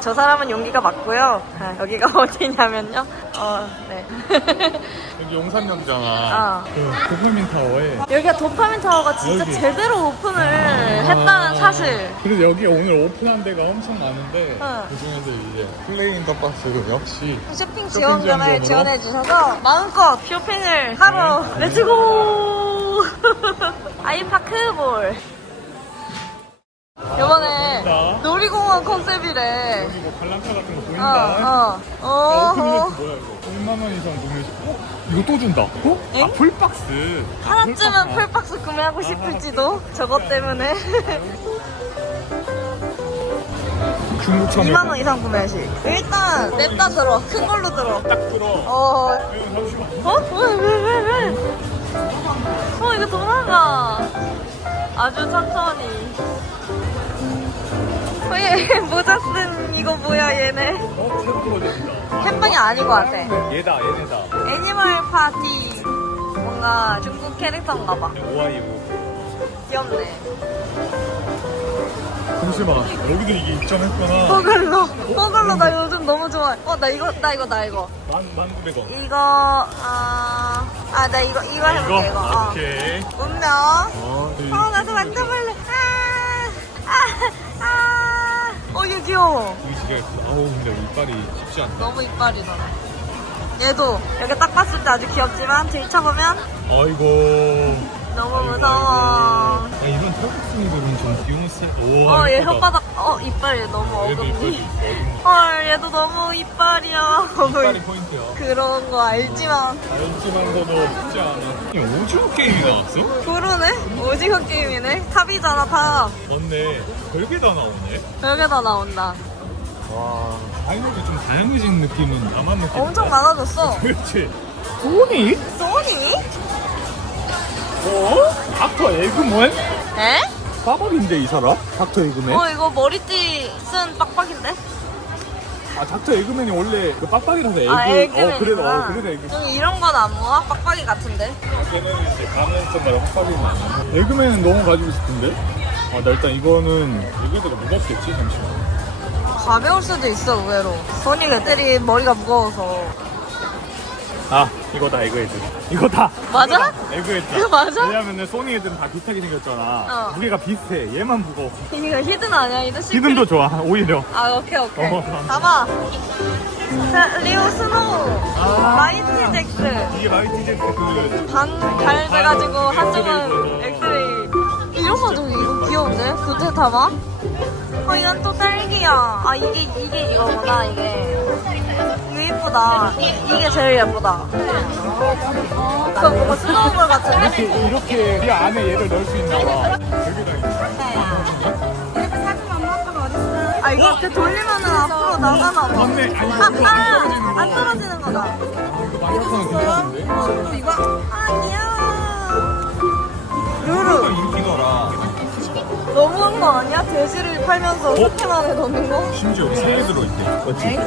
네, 저 사람은 용기가 맞고요. 아, 여기가 어디냐면요. 어, 네. 여기 용산역이잖아. 아. 그 도파민 타워에. 여기가 도파민 타워가 진짜 여기. 제대로 오픈을 했다는 사실. 그래서 여기 오늘 오픈한 데가 엄청 많은데 응. 그 중에서 이제 플레인 덕박스 역시 쇼핑 쇼핑 지원금을 지원금으로? 지원해 주셔서 마음껏 쇼핑을 하러 네. 렛츠고 아이파크볼 이번에 자. 놀이공원 컨셉이래 여기 뭐 관람차 같은 거 어, 보인다. 어, 아, 어, 오픈이트 뭐야 이거? 100만 원 이상 구매 시 어? 이거 또 준다. 어? 아 엥? 풀박스. 아, 하나쯤은 풀박스. 구매하고 싶을지도 저것 때문에 중국 차 2만 원 이상 구매 시 일단 냅다 들어 큰 걸로 들어 딱 들어. 어. 어? 왜, 왜, 왜, 왜? 어, 이거 돌아가. 아주 천천히. 어, 얘, 모자 쓴 이거 뭐야, 얘네. 어? 새로 떨어진다. 햄빵이 아닌 것 같아. 얘다 얘네다. 애니멀 파티. 뭔가 중국 캐릭터인가 봐. 오하이오. 귀엽네. 잠시만. 여기도 이게 입점했구나. 뽀글로. 뽀글로 나 요즘 너무 좋아해. 어, 나 이거, 나 이거, 나 이거. 만, 만 구백 원. 이거, 아, 아, 나 이거, 이거 해볼게, 이거. 어. 오케이. 운명. 어, 네. 어, 나도 만져볼래. 아, 아, 아. 어, 얘 귀여워. 의지가 있어. 아우 근데 이빨이 쉽지 않다. 너무 이빨이잖아. 얘도 여기 딱 봤을 때 아주 귀엽지만 들쳐보면 아이고. 너무 무서워. 야, 이런 털국숭이들은 좀 귀여운 스 오, 어, 얘. 혓바닥, 어, 이빨이 너무 얘도 어금니. 이빨이 헐, 얘도 너무 이빨이야. 이빨이 포인트야. 그런 거 알지만. 알지만서도 쉽지 않아. 이 오징어 게임이 나왔어? 그러네? 오징어 게임이네? 탑이잖아, 탑. 맞네. 별게 다 나오네. 여기다 나온다. 와. 다이너도 좀 다양해진 느낌은 나만 느낌. 엄청 많아졌어. 그렇지. 소니? 소니? 어? 닥터 에그먼? 에? 빠박인데 이 사람? 닥터 에그맨? 어, 이거 머리띠 쓴 빡빡인데? 아 닥터 에그맨이 원래 그 빡빡이라서 에그. 아, 에그맨이구나. 어 그래도 어 그래도 에그. 좀 이런 건 안 모아? 빡빡이 같은데? 걔네는 이제 가면서마다 확박이는 아니야. 에그맨은 너무 가지고 싶은데? 아, 나 일단 이거는 에그들가 무겁겠지, 잠시만. 가벼울 수도 있어, 의외로. 소니 애들이 머리가 무거워서. 아, 이거다, 에그 애들. 이거다! 맞아? 에그 애들. 맞아? 왜냐면은 소니 애들은 다 비슷하게 생겼잖아. 어. 무게가 비슷해. 얘만 무거워. 이거 히든 아니야? 히든 시크릿? 히든도 좋아, 오히려. 아, 오케이, 오케이. 어. 봐봐. 자, 리오 스노우. 아. 마이티 잭스. 이게 마이티 제트 그. 반갈 돼가지고 한쪽은 엑스레이. 이런 거좀 이거 귀여운데? 도대 타봐? 어, 이건 또 딸기야. 아, 이게, 이게 이거구나, 이게. 이거 이쁘다. 이, 이게 제일 예쁘다. 그 뭔가 스노우볼 같은데? 이렇게, 이렇게 이 안에 얘를 넣을 수 있나 봐. 여기다. 아, 이거 이렇게 돌리면은 앞으로 나가나 봐. 맞네. 아니, 아, 이거 안 떨어지는 아, 거. 안 떨어지는 거다. 이거 만족하면 괜찮은데? 어, 이거? 아, 귀여워. 루루. 인기더라. 너무한 거 아니야? 돼지를 팔면서 스캔 안에 넣는 거? 심지어 세개 들어있대. 맞지?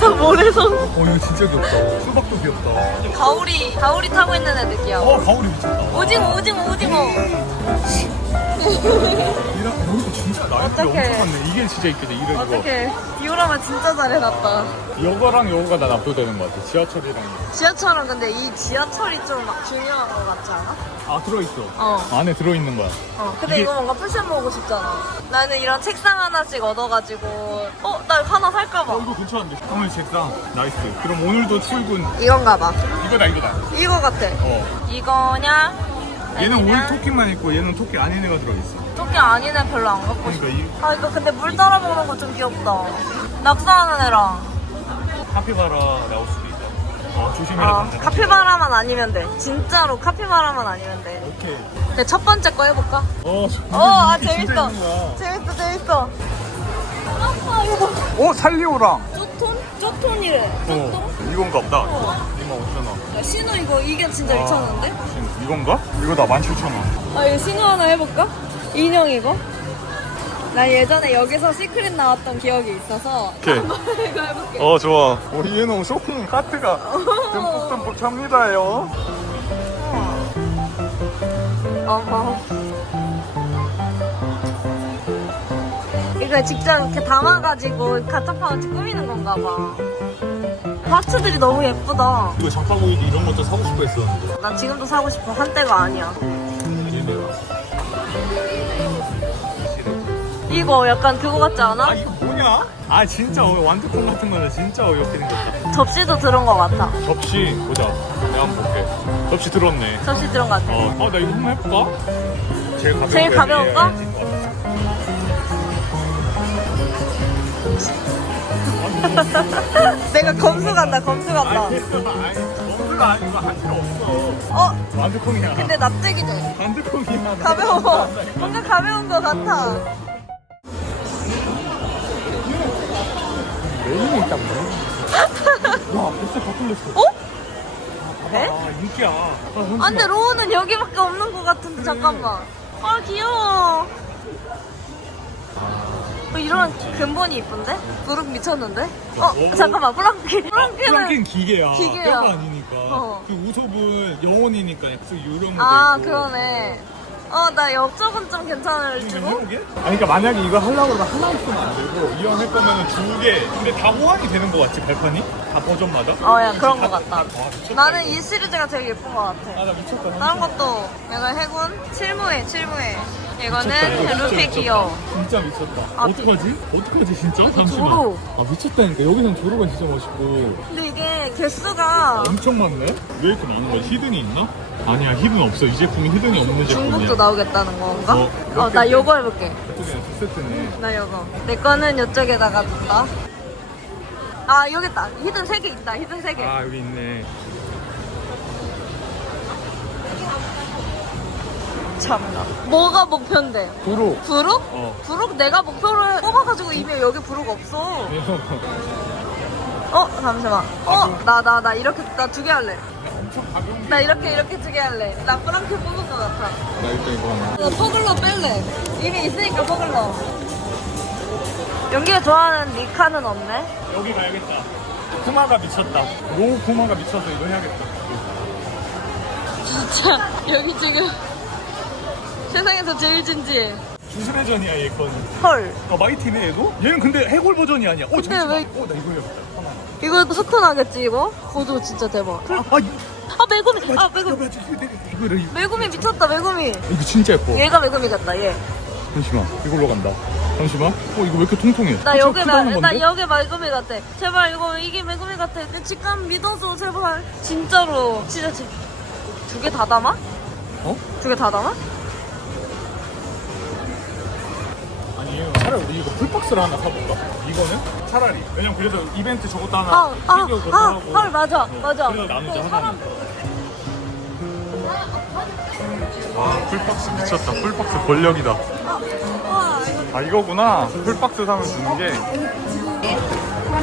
저 모래성. 어, 이거 진짜 귀엽다. 수박도 귀엽다. 가오리, 가오리 타고 있는 애들 귀여워. 어, 가오리 미쳤다. 오징어, 오징어, 오징어. 이랑 여기도 진짜 나이트 엄청 어떡해. 많네. 이게 진짜 있겠다. 이런 이거. 어떡해. 디오라마 진짜 잘해놨다. 이거랑 이거가 난 압도되는 것 같아. 지하철이랑 이거. 지하철은 근데 이 지하철이 좀 막 중요한 거 같지 않아? 아, 들어있어. 어. 안에 들어있는 거야. 어. 근데 이게- 이거 뭔가 풀샷 먹고 싶잖아. 나는 이런 책상 하나씩 얻어가지고, 어, 나 하나 살까봐. 어, 이거 괜찮은데. 오늘 책상. 나이스. 그럼 오늘도 출근. 이건가 봐. 이거다, 이거다. 이거 같아. 어. 이거냐? 얘는 아니면 올 토끼만 있고 얘는 토끼 아닌 애가 들어있어. 토끼 아닌 애 별로 안 갖고 싶어. 그러니까 이 아, 이거 근데 물 따라 먹는 거 좀 귀엽다. 낙서하는 애랑. 카피바라 나올 있다. 어, 조심해라. 어, 간다. 카피바라만 아니면 돼. 진짜로 카피바라만 아니면 돼. 오케이. 근데 첫 번째 거 해볼까? 어, 어, 아, 재밌어. 재밌어, 재밌어. 아빠, 이거 어, 살리오랑. 쪼톤? 쪼톤이래. 어, 이건가 보다. 어. 25,000원. 야, 신호 이거, 이게 진짜 미쳤는데? 이건가? 이거 다 17,000원. 아, 이거 신호 하나 해볼까? 인형 이거? 나 예전에 여기서 시크릿 나왔던 기억이 있어서 오케이. 한번 이거 해볼게. 어, 좋아. 우리 얘는 쇼핑 카트가 듬뿍듬뿍 찹니다요. 어머. 이거 직접 이렇게 담아가지고 가짜파우치 꾸미는 건가 봐. 파츠들이 너무 예쁘다. 이거 장바구니도 이런 것도 사고 싶어 했었는데. 나 지금도 사고 싶어. 한때가 아니야. 이거 약간 그거 같지 않아? 아 이거 뭐냐? 아 진짜 어, 완두콩 같은 거는 진짜 어이없게 생겼다. 접시도 들은 것 같아. 접시 보자. 내가 한번 볼게. 접시 들었네. 접시 들은 것 같아. 어, 어, 나 이거 한번 해볼까? 제일 가벼운 제일 거 가벼운 해야지. 거? 내가 검수 간다, 검수 간다. 아니, 아니, 너무가 아니고 할 필요 없어. 어, 완두콩이야. 근데 납득이 돼. 완두콩이야. 가벼워. 뭔가 가벼운 것 같아. 메인이 있단 말이야. 와, 벌써 다 뚫렸어. 어? 네? 아, 인기야. 아, 아, 근데 로우는 여기밖에 없는 것 같은데, 잠깐만. 아, 귀여워. 어, 이런 근본이 이쁜데? 부룩 미쳤는데? 어, 오. 잠깐만, 프랑키. 프랑키는. 프랑키는 기계야. 기계야. 뼈가 아니니까. 어. 그 우섭은 영혼이니까 약간 유령. 아, 그러네. 어, 나 옆쪽은 좀 괜찮을지도? 아니 그러니까 만약에 이거 하려고 그러면 하나 있으면 안 되고 이왕 할 거면 두 개. 근데 다 호환이 되는 거 같지 발판이? 다 버전마다? 어, 야, 그런 것 같다. 아, 미쳤다, 나는 이거. 이 시리즈가 제일 예쁜 것 같아. 아, 나 미쳤다. 다른 것도 약간 해군 칠무회 미쳤다, 이거는 이거 진짜 루피 미쳤다. 귀여워 진짜 미쳤다. 아, 어떡하지? 어떡하지 진짜? 잠시만. 조로. 아 미쳤다니까. 여기선 조로가 진짜 멋있고 근데 이게 개수가 엄청 많네. 왜 이렇게 많은 거야? 히든이 있나? 아니야 히든 없어. 이 제품이 히든이 없는 제품이야. 중국도 나오겠다는 건가? 어, 어 나 요거 해볼게 그쪽에 두 세트네. 나 요거 내 거는 요쪽에다가 둔다 아 여기 있다 히든 3개 있다 히든 3개 아 여기 있네. 참나 뭐가 목표인데? 조로. 부룩? 어. 부룩 내가 목표를 뽑아가지고 이미 여기 부룩 없어 어 잠시만 어 나 나 나 이렇게 나 두 개 할래 엄청 가벼운 게. 나 이렇게 이렇게 두 개 할래 나 프랑크 뽑을 것 같아 나 일단 이거 하나. 나 포글러 뺄래. 이미 있으니까 포글러. 연기가 좋아하는 니카는 없네. 여기 가야겠다. 쿠마가 미쳤다. 로우 쿠마가 미쳐서 이거 해야겠다. 진짜 여기 지금 세상에서 제일 진지해. 주술회전이야 얘 거는. 헐. 아 마이티네 얘도? 얘는 근데 해골 버전이 아니야. 어 근데 잠시만. 왜- 어나 이거 해야겠다. 하나. 이거 스콘하겠지 이거? 고도 진짜 대박. 아, 아 이- 아 메구미. 아. 이거 이거 이거 메구미 미쳤다 메구미. 이거 진짜 예뻐. 얘가 메구미 같다 얘. 잠시만 이걸로 간다. 잠시만. 어 이거 왜 이렇게 통통해? 나 여기 나, 나? 여기 메구미 같아. 제발 이거 이게 메구미 같아. 내 직감 믿어줘 제발. 진짜로. 진짜 두개 다 담아? 어? 두 개 다 담아? 아니 차라리 우리 이거 풀박스를 하나 사볼까? 이거는 차라리. 왜냐면 그래도 이벤트 저것도 하나. 아, 아, 그것도 아. 헐, 맞아, 어, 맞아. 그래서 나누자 또 하나. 사람- 와 풀박스 미쳤다. 풀박스 권력이다. 와, 이거 아 이거구나. 풀박스 사면 주는 게.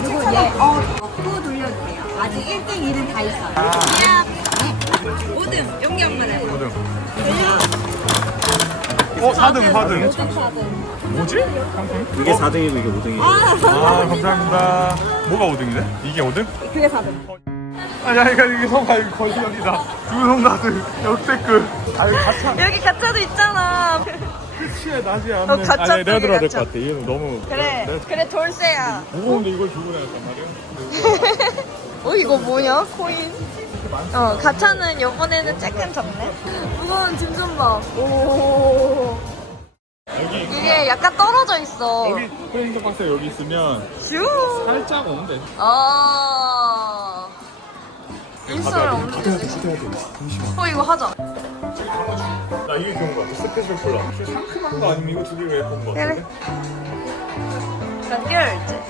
그리고 얘, 어, 또 돌려주세요. 아직 1등, 2등 다 있어요. 네. 5등, 용기 엄마네. 5등. 어 4등 4등. 5등, 4등. 뭐지? 이게 4등이고 이게 5등이에요. 아 감사합니다. 뭐가 5등이래? 이게 5등? 그게 4등. 아니 아니 이거 성가 이거 거짓말이다. 두성 가득 역대급. 아 이거 가차. 여기 가짜도 있잖아. 끝이에 나지 않는. 어, 가짜 아니, 내가 들어야 될. 것 같아. 얘는 너무. 그래, 내가 그래 돌쇠야. 무거운데 이걸 들고 다녔단 말이야. 어 이거 뭐냐? 코인. 어 가차는 이번에는 조금 적네. 무거운 짐 좀 봐. 오. 이게 약간 떨어져 있어. 여기 프레임드 박스 여기 있으면 슈. 살짝 오는데. 아. 어 이거 하자. 나 이게 좋은 거 같아. 스페셜 콜라. 좀 상큼한 거 아니면 이거 두 개가 예쁜 거 그래. 같은데? 연결 이제.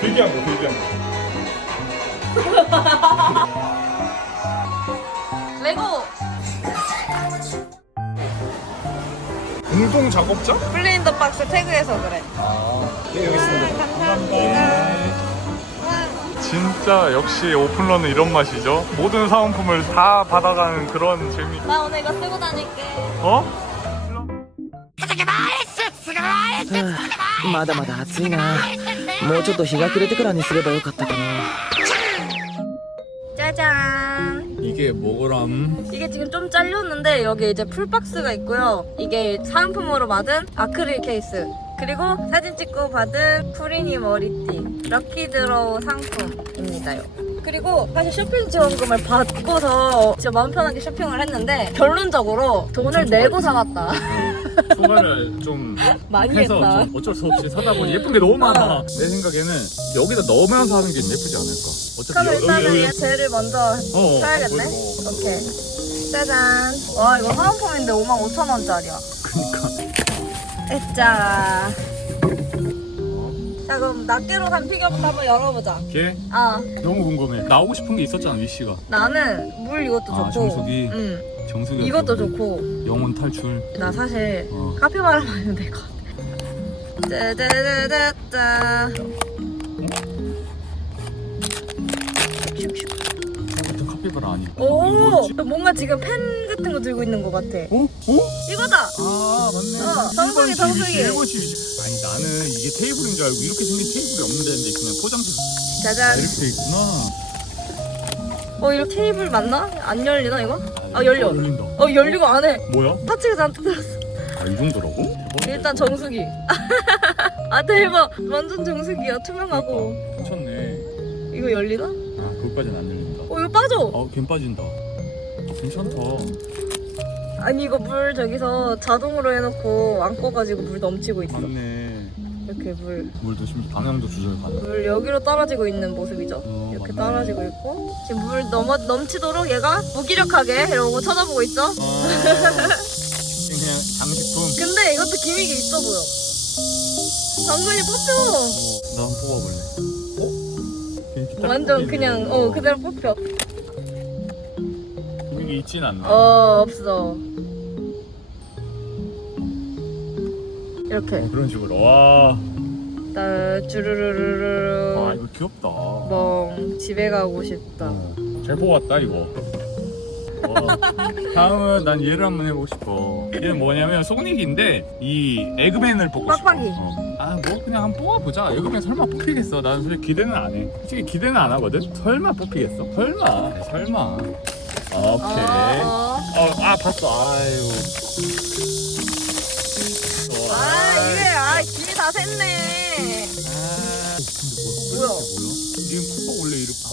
길게 한 거, 길게 한 거. 레고 공동 작업장? 플레인 더 박스 태그해서 그래. 네, 여기 있습니다. 감사합니다. 진짜 역시 오픈런은 이런 맛이죠. 모든 사은품을 다 받아가는 그런 재미. 나 오늘 이거 쓰고 다닐게. 어? まだまだ暑いなもうちょっと日が暮れてからにすればよかったかな 이게 뭐람? 이게 지금 좀 잘렸는데 여기 이제 풀박스가 있고요. 이게 사은품으로 받은 아크릴 케이스. 그리고 사진 찍고 받은 프리니 머리띠 럭키드로우 상품입니다요. 그리고 사실 쇼핑 지원금을 받고서 진짜 마음 편하게 쇼핑을 했는데 결론적으로 돈을 내고 사왔다. 초과를 좀 많이 해서 했다. 좀 어쩔 수 없이 사다 보니 예쁜 게 너무 많아. 내 생각에는 여기다 넣으면서 하는 게 예쁘지 않을까? 어차피 그럼 여- 일단은 얘 젤을 먼저 어, 사야겠네. 어, 어, 어. 오케이. 짜잔. 와 이거 사은품인데 55,000원짜리야. 그니까. 에짜. 자 그럼 낱개로 산 피규어부터 한번 열어보자. 걔 아 너무 궁금해. 나오고 싶은 게 있었잖아 위씨가. 나는 물 이것도 아, 좋고. 정수기. 응. 정수기. 이것도 좋고. 영혼 탈출. 나 사실 어. 카피바라만 있는 데가. 짜자자자자. 같은 카피바라 아니야. 오, 뭐지? 뭔가 지금 펜 같은 거 들고 있는 것 같아. 어? 어? 이거다. 아 맞네. 어, 정수기, 정수기. 1번 아니 나는 이게 테이블인 줄 알고 이렇게 생긴 테이블이 없는 데인데 그냥 포장지 아, 짜잔. 이렇게 돼 있구나. 어, 이거 테이블 맞나? 안 열리나, 이거? 아, 열려. 열린다. 어, 열리고 안 해. 뭐야? 파츠가 잔뜩 들었어. 아이 정도라고? 대박이다. 일단 정수기. 아, 대박. 완전 정수기야. 투명하고. 괜찮네. 이거 열리나? 아 그것까지는 안 열린다. 어, 이거 빠져. 어, 걘 빠진다. 괜찮다. 아니, 이거 물 저기서 자동으로 해놓고 안 꺼가지고 물 넘치고 있어. 맞네. 이렇게 물. 물도 심지어 방향도 조절 가능. 물 여기로 떨어지고 있는 모습이죠. 어, 이렇게 맞네. 떨어지고 있고. 지금 물 넘어, 넘치도록 얘가 무기력하게 이러고 쳐다보고 있죠. 아, 지금 그냥 장식품. 근데 이것도 기믹이 있어 보여. 당근이 뽑혀. 어, 나 한번 뽑아볼래. 딱 완전. 그냥 어 그대로 뽑혀. 분위기 있진 않나? 어 없어. 이렇게 어, 그런 식으로. 와. 따아 주르르르르 이거 귀엽다. 멍 집에 가고 싶다. 어, 잘 뽑았다 이거. 와. 다음은 난 얘를 한번 해보고 싶어. 얘는 뭐냐면 소닉인데 이 에그맨을 뽑고 싶어. 빡빡이. 어. 아뭐 그냥 한번 뽑아보자. 에그맨 설마 뽑히겠어? 나는 솔직히 기대는 안 해. 솔직히 기대는 안 하거든. 설마 뽑히겠어? 설마. 설마. 오케이. 어, 어. 어, 아 봤어. 아유. 어, 아 이게 아 김이 다 샜네. 아. 근데 뭐야? 뭐야?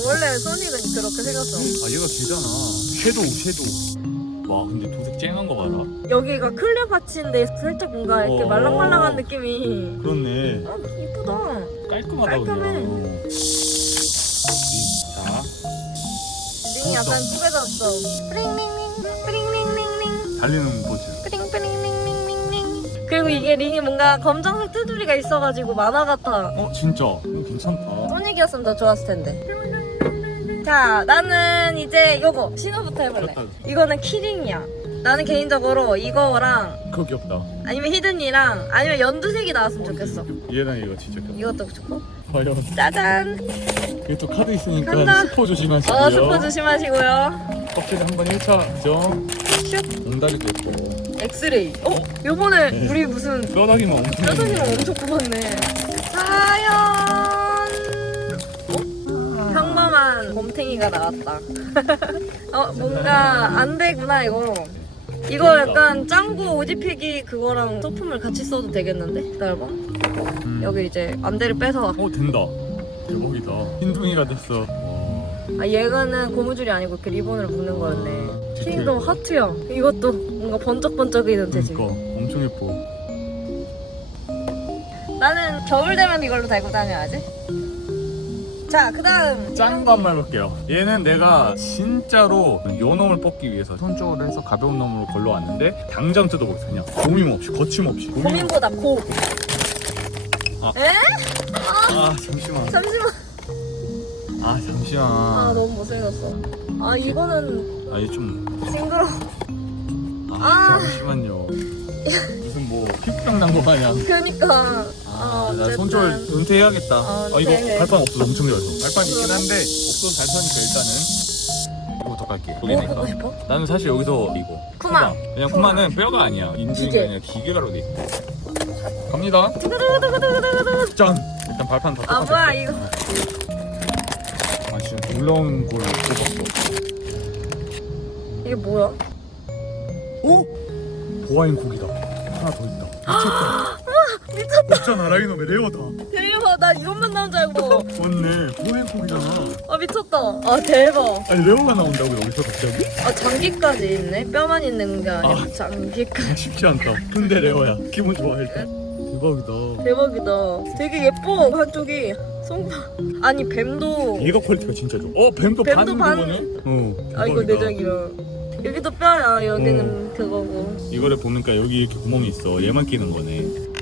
원래 소닉은 그렇게 생겼어. 아 얘가 걔잖아. 섀도우 섀도우. 와 근데 도색 쨍한 거 봐라. 여기가 클리어 파츠인데 살짝 뭔가 이렇게 어. 말랑말랑한 느낌이. 그렇네. 어 이쁘다. 깔끔하다 깔끔해. 그냥. 자 링이 약간 뿌개졌어. 프링링링 프링링링링. 달리는 포즈. 뿌링뿌링링링링링. 그리고 이게 링이 뭔가 검정색 테두리가 있어가지고 만화 같아. 어 진짜. 어, 괜찮다. 소닉이었으면 더 좋았을 텐데. 자, 나는 이제 요거 신호부터 해볼래. 이거는 키링이야. 나는 개인적으로 이거랑 그거 귀엽다. 아니면 히든이랑 아니면 연두색이 나왔으면 좋겠어. 얘랑 얘가 진짜 귀엽다. 이것도 좋고. 과연 짜잔. 이게 또 카드 있으니까 간다. 스포 조심하시고요. 어, 스포 조심하시고요. 껍질 한번 1차 그죠? 슉. 옹다리도 예뻐. 엑스레이. 어, 요번에 네. 우리 무슨 뼈다귀만 엄청 뼈다귀랑 엄청 뽑았네. 과연. 곰탱이가 나왔다. 어, 뭔가 안 되구나, 이거. 이거 약간 짱구 오지피기 그거랑 소품을 같이 써도 되겠는데? 기다려봐. 음. 여기 이제 안대를 빼서. 어 된다. 대박이다. 흰둥이가 됐어. 와. 아, 얘가는 고무줄이 아니고 이렇게 리본으로 묶는 거였네. 킹덤 하트야. 이것도 뭔가 번쩍번쩍이는 되지. 그러니까 엄청 예뻐. 나는 겨울 되면 이걸로 달고 다녀야지. 자, 그 다음. 짠 거 한번 해볼게요. 얘는 내가 진짜로 요 놈을 뽑기 위해서 손쪽으로 해서 가벼운 놈으로 걸러왔는데 당장 뜯어보겠어 그냥 고민 없이 거침없이 고민 고민보다 고. 아. 에? 아 잠시만 잠시만. 아 잠시만 아, 너무 못생겼어. 아, 이거는 아 얘 좀 징그러. 아, 아. 잠시만요 무슨 뭐 피부병 난거 마냥 그니까. 아, 아, 나 어쨌든. 손절 은퇴해야겠다 어, 아 이거 은퇴해. 발판 없어 엄청 좋아서 발판 있긴 한데 없어도 발판이니까 일단은 이거부터 갈게 뭐 보기니까 보고 싶어? 나는 사실 여기서 이거 쿠마. 그냥 쿠마는 뼈가 아니야 인중이 기계. 아니라 기계가로 돼 있고 갑니다 두구두구두구두구두구. 짠 일단 발판 다 아, 뜯어냈어. 뭐야, 이거. 아 진짜 올라오는 걸 뽑았어. 이게 뭐야? 오? 보아인 고기다. 하나 더 있다. 미쳤다. 미쳤다. 없잖아 라이노메 레어다. 대박 나 이것만 나온 줄 알고 맞네. 고기잖아. 아 미쳤다 아 대박 아니 레어가 나온다고 여기서 갑자기? 아 장기까지 있네 뼈만 있는 게 아니라 아. 장기까지 쉽지 않다. 근데 레어야. 기분 좋아 일단. 대박이다. 대박이다 되게 예뻐 한쪽이 손바 아니 뱀도 얘가 퀄리티가 진짜 좋아. 어 뱀도, 뱀도 반 반- 그거네. 어. 아 이거 대박이다. 내장이라 여기도 뼈야 여기는 그거고 이거를 보니까 여기 이렇게 구멍이 있어. 얘만 끼는 거네.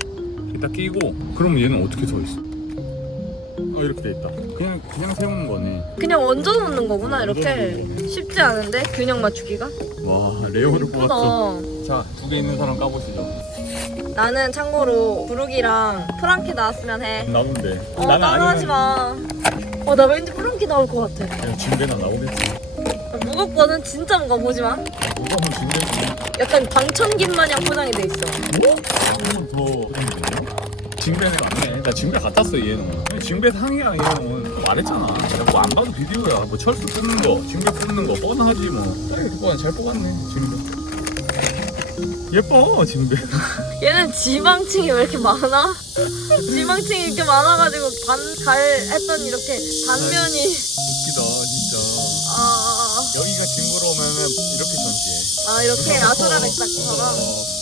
딱 끼고 그럼 얘는 어떻게 서 있어? 아 이렇게 돼 있다. 그냥 그냥 세우는 거네. 그냥 얹어 놓는 거구나 이렇게 쉽지 않은데 균형 맞추기가 와 레어를 뽑았어. 예쁘다 자 두 개 있는 사람 까보시죠. 나는 참고로 부르기랑 프랑키 나왔으면 해 나온대. 어, 따라하지 마. 어, 나 왠지 프랑키 나올 것 같아. 그냥 진배나 나오겠지. 무겁거든, 진짜 무거워, 보지 마. 무거운 진배나. 약간 방천김 마냥 포장이 돼 있어. 한번 더. 징배는 안해. 나 징배 같았어 얘는. 징배 상이야 얘는. 말했잖아. 내가 뭐안 봐도 비디오야. 뭐 철수 뽑는 거, 징배 뽑는 거 뻔하지 뭐. 그래 뽑아 잘 뽑았네 징배. 예뻐 징배. 얘는 지방층이 왜 이렇게 많아? 지방층이 이렇게 많아가지고 반갈 했더니 이렇게 단면이. 웃기다 진짜. 아, 여기가 징그러우면 이렇게 전시해. 아 이렇게 아수라 백작처럼.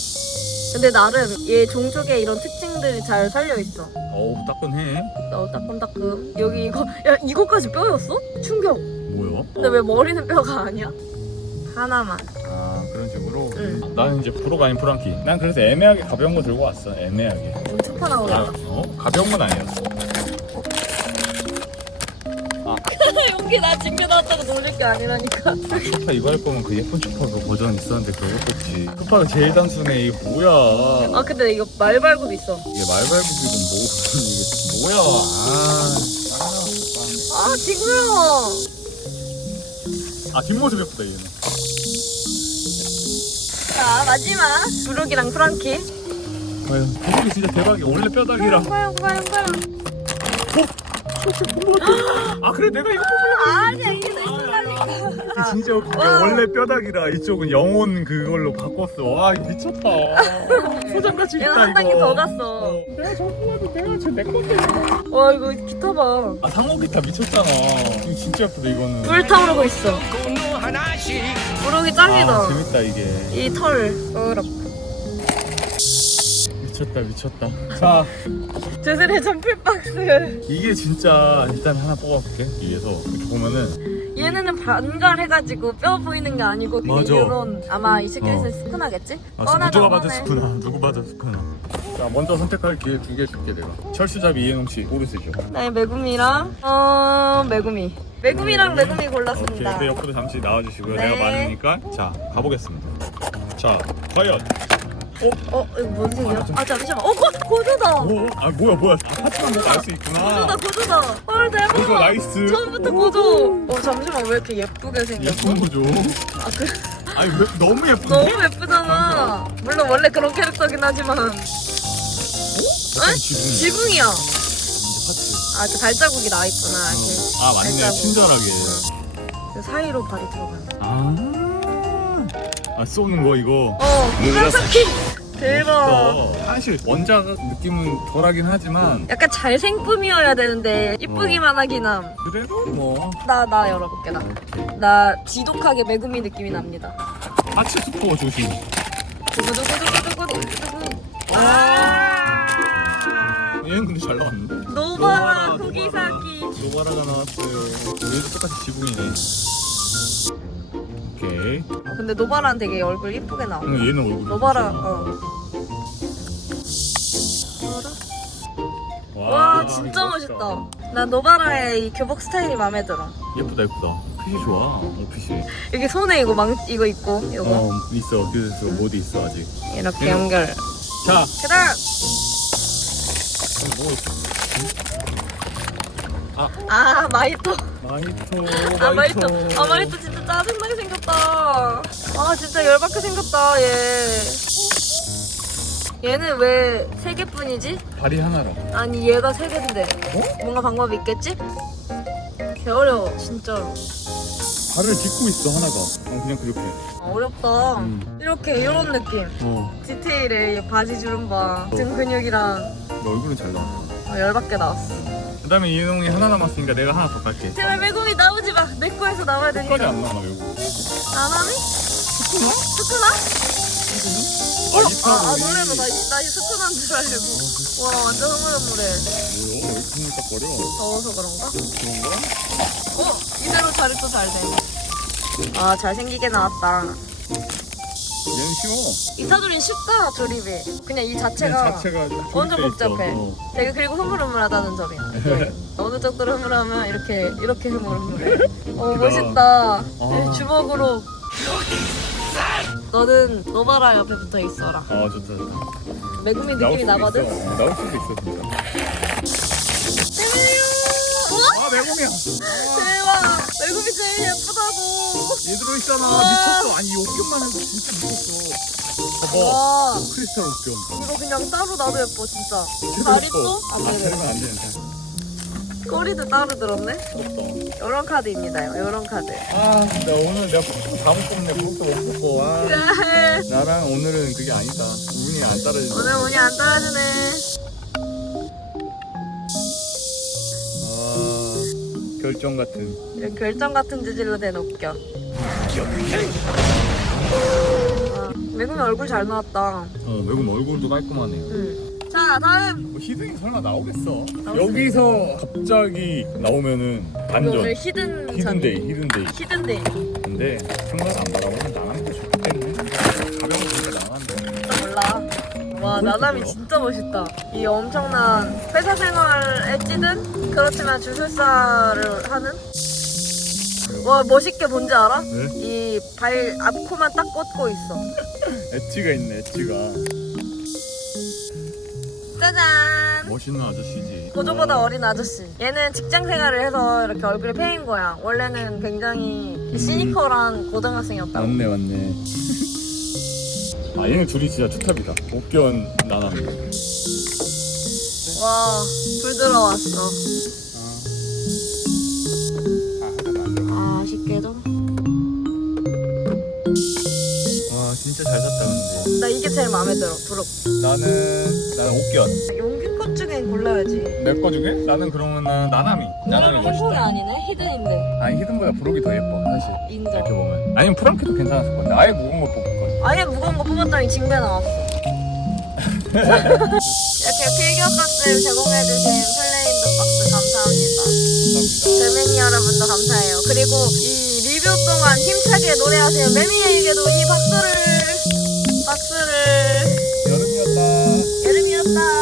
근데 나름 얘 종족의 이런 특징들이 잘 살려 있어. 어우 따끈해. 너 따끔따끔. 여기 이거, 야, 이거까지 뼈였어? 충격. 뭐야? 근데 왜 머리는 뼈가 아니야? 하나만. 아 그런 식으로. 응. 나는 이제 프로가 아닌 프랑키. 난 그래서 애매하게 가벼운 거 들고 왔어. 애매하게. 엄청 아, 나오잖아. 어? 가벼운 건 아니었어. 여기 나 징계 나왔다고 놀릴 게 아니라니까. 초파 이거 할 거면 그 예쁜 초파 그 버전 있었는데 그거 뽑지. 초파가 제일 단순해. 이게 뭐야? 아 근데 이거 말발굽 있어. 이게 말발굽이고 뭐 이게 뭐야? 아, 아 징그러워. 아 뒷모습 예쁘다 얘는. 자 마지막 부르기랑 프랑키. 과연 이게 진짜 대박이야. 원래 뼈다귀랑. 과연 과연 과연. 아 그래 내가 이거 아니야 이게 내 생각이야. 이게 진짜 게 와. 원래 뼈다귀라 이쪽은 영혼 그걸로 바꿨어. 와 이거 미쳤다. 소장같이 얘는 있다 한 이거. 단계 더 갔어. 어. 내가 저 뽑아도 내가 쟤내 건데. 와 이거 기타 봐. 아 상어 기타 미쳤잖아. 이거 진짜 예쁘다 이거는. 물 타오르고 있어. 부르기 아, 짱이다. 재밌다 이게. 이 털. 어렵. 미쳤다 미쳤다. 자 제슬의 점플박스. 이게 진짜 일단 하나 뽑아볼게 위에서 이렇게 보면은 얘네는 반갈해가지고 뼈 보이는 게 아니고 그냥 맞아. 이런 아마 이 시크릿은 어. 스쿠나겠지? 아, 누가. 스쿠나 누구 스쿠나. 자 먼저 선택할 기회 두 개 줄게 내가. 철수잡이 이해농 씨 고르시죠. 네, 메구미랑 어 메구미. 메구미랑 메구미 골랐습니다. 오케이 그 옆으로 잠시 나와주시고요. 네. 내가 많으니까 자 가보겠습니다. 자 과연 어 이거 뭔 색이야? 아, 좀- 아 잠시만. 어 고, 고조다. 뭐? 아 뭐야 뭐야 아, 파츠만 보고 알수 있구나. 고조다 고조다. 헐 대박. 고조 나이스. 처음부터 고조. 어 잠시만 왜 이렇게 예쁘게 생겼어? 예쁜 거죠. 아 그, 아니 왜 너무 예쁜데? 너무 예쁘잖아. 물론 원래 그런 캐릭터긴 하지만. 어? 지붕. 지붕이야. 파츠. 아, 그 발자국이 나 있구나. 이렇게. 아 맞네 발자국. 친절하게. 그 사이로 발이 들어가는. 아. 아 쏘는 거 이거. 어, 이간사키 대박. 어, 사실 원작 느낌은 덜하긴 하지만 약간 잘생품이어야 되는데 이쁘기만 하긴 함. 그래도 뭐 나, 나 열어볼게, 나. 나 지독하게 메구미 느낌이 납니다. 파츠 스포 조심. 두구두구두구두구두구. 아! 얘는 근데 잘 나왔는데. 노바라 노바라, 고기사키. 노바라가 나왔어요. 얘도 똑같이 지붕이네. 오케이. 근데 노바라는 되게 얼굴 이쁘게 나와. 응, 얘는 얼굴. 노바라, 어. 와, 진짜 멋있다. 난 노바라의 이 교복 스타일이 마음에 들어. 예쁘다 예쁘다. 핏이 좋아. 어, 핏이. 여기 손에 이거 망, 이거 있고, 이거. 어 있어. 그래서 모드 있어 아직. 이렇게 음. 연결. 자. 그 다음! 뭐 있어? 아, 마이토. 마이토. 아, 마이토. 아, 마이토 진짜 짜증나게 생겼다. 아, 진짜 열받게 생겼다, 얘. 얘는 왜 세 개뿐이지? 발이 하나라. 아니, 얘가 세 개인데. 뭔가 방법이 있겠지? 개 어려워 진짜로 발을 딛고 있어 하나가. 어 그냥 그렇게. 아, 어렵다 음. 이렇게 이런 느낌 어. 디테일에 이 바지 주름바 등 근육이랑 너 얼굴은 잘 나와. 어, 열받게 나왔어 그다음에 이놈이 하나 남았으니까 내가 하나 더 깔게. 제발 매국이 나오지 마 내 거에서 나와야 끝까지 되니까 안 나와 이거. 나나미? 스쿠나? 스쿠나? 아 아, 이파로. 아 놀래라 나, 이- 나이 스쿠나인 줄 알고 와 완전 흐물흐물해 뭐야? 왜 흐물딱거려? 더워서 그런가? 그런가? 어 이대로 자리 또 잘돼 아 잘생기게 나왔다 쉬워. 이사돌이 쉽다 조립이 그냥 이 자체가 자체가 좀 완전 조립돼 있어. 복잡해 어. 되게 그리고 흐물흐물하다는 점이야. 어느 정도로 흐물하면 이렇게 이렇게 흐물흐물해 어. 멋있다 아. 주먹으로 너는 노바라 옆에 붙어 있어라 아 좋다 좋다. 나올 느낌이 수도 나거든 있어. 나올 수도 있어 진짜. 아 매곰이야. 대박 매구미 제일 예쁘다고 얘 들어있잖아. 미쳤어. 아니 이 옷견만 해도 진짜 미쳤어. 봐봐. 와 크리스탈 옷견. 이거 그냥 따로 나도 예뻐 진짜 쟤도 다리도 예뻐. 안아 되네 쟤는 안 되는데. 꼬리도 따로 들었네 없다. 요런 카드입니다 요런 카드 아, 나 오늘 내가 다못 뽑네. 폭도 못 뽑고. 아, 나랑 오늘은 그게 아니다. 운이 안 따라주네. 오늘 운이 안 따라주네 결정 같은. 이런 결정 같은 재질로 된 웃겨 아, 매구미 얼굴 잘 나왔다 어, 매곰 얼굴도 깔끔하네. 응. 자 다음 뭐 히든이 설마 나오겠어? 여기서 갑자기 나오면은 이거 반전. 히든 히든데이, 히든데이. 히든데이 근데 생각 안 바라보면 나가는 게 좋기 때문에 가벼운 진짜 나가는데. 몰라 와 나남이 진짜 멋있다 이 엄청난 회사 생활 엣지든 그렇지만 주술사를 하는 와 멋있게 뭔지 알아? 네? 이 발 앞코만 딱 꽂고 있어 엣지가 있네, 엣지가. 짜잔 멋있는 아저씨지. 보조보다 어린 아저씨 얘는 직장 생활을 해서 이렇게 얼굴이 패인 거야 원래는 굉장히 시니컬한 고등학생이었다고 맞네, 맞네. 아, 얘는 둘이 진짜 투탑이다. 옥견 나남. 와불 들어왔어 아, 아쉽게도 와, 진짜 잘 샀다, 근데. 나 이게 제일 마음에 들어 부럽 나는, 나는 옥견. 용기 것 중엔 골라야지 내 거 중에? 나는 그러면은. 나남이 이거는 행복이 멋있다. 아니네 히든인데 아니, 히든보다 브록이 더 예뻐, 사실. 인정 이렇게 보면. 아니면 프랑키도 괜찮았을 건데. 아예 무거운 거 걸. 아예 무거운 거 뽑았더니 징배 나왔어. 이렇게 필기업 박스 제공해주신 플레인도 박스 감사합니다. 별매미 여러분도 감사해요. 그리고 이 리뷰 동안 힘차게 노래하세요. 매미에게도 이 박수를 박수를 여름이었다. 여름이었다.